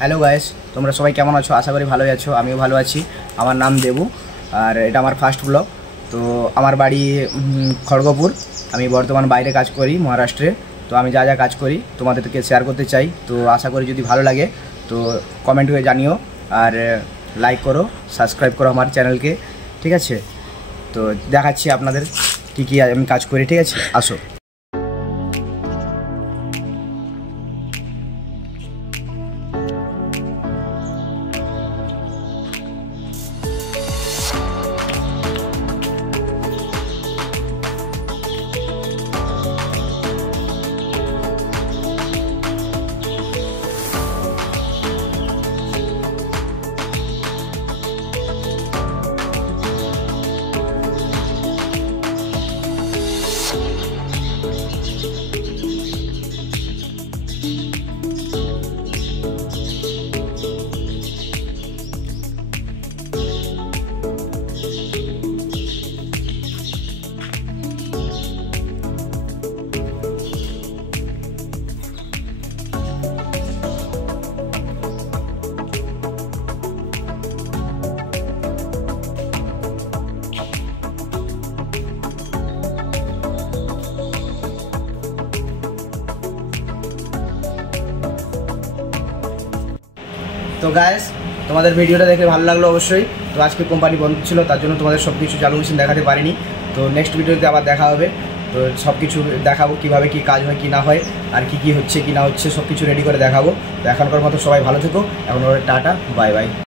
Hello guys, তোমরা সবাই কেমন আছো? আশা করি ভালোই আছো। আমিও ভালো আছি। আমার নাম দেবু, আর এটা আমার ফার্স্ট ব্লগ। তো আমার বাড়ি খড়গপুর। আমি বর্তমান বাইরে কাজ করি, মহারাষ্ট্রে। তো আমি যা যা কাজ করি তোমাদেরকে শেয়ার করতে চাই। তো আশা করি যদি ভালো লাগে তো কমেন্ট করে জানিও, আর লাইক করো, সাবস্ক্রাইব করো আমার চ্যানেলকে, ঠিক আছে? তো দেখাচ্ছি আপনাদের কী কী আমি কাজ করি, ঠিক আছে? আসো। তো গাইস, তোমাদের ভিডিওটা দেখে ভালো লাগলো অবশ্যই। তো আজকে কোম্পানি বন্ধ ছিল, তার জন্য তোমাদের সব কিছু চালু মেশিন দেখাতে পারিনি। তো নেক্সট ভিডিওতে আবার দেখা হবে। তো সব কিছু দেখাবো, কীভাবে কী কাজ হয় কি না হয়, আর কি কি হচ্ছে কি না হচ্ছে, সব কিছু রেডি করে দেখাবো। তো এখনকার মতো সবাই ভালো থেকো। এখন টাটা, বাই বাই।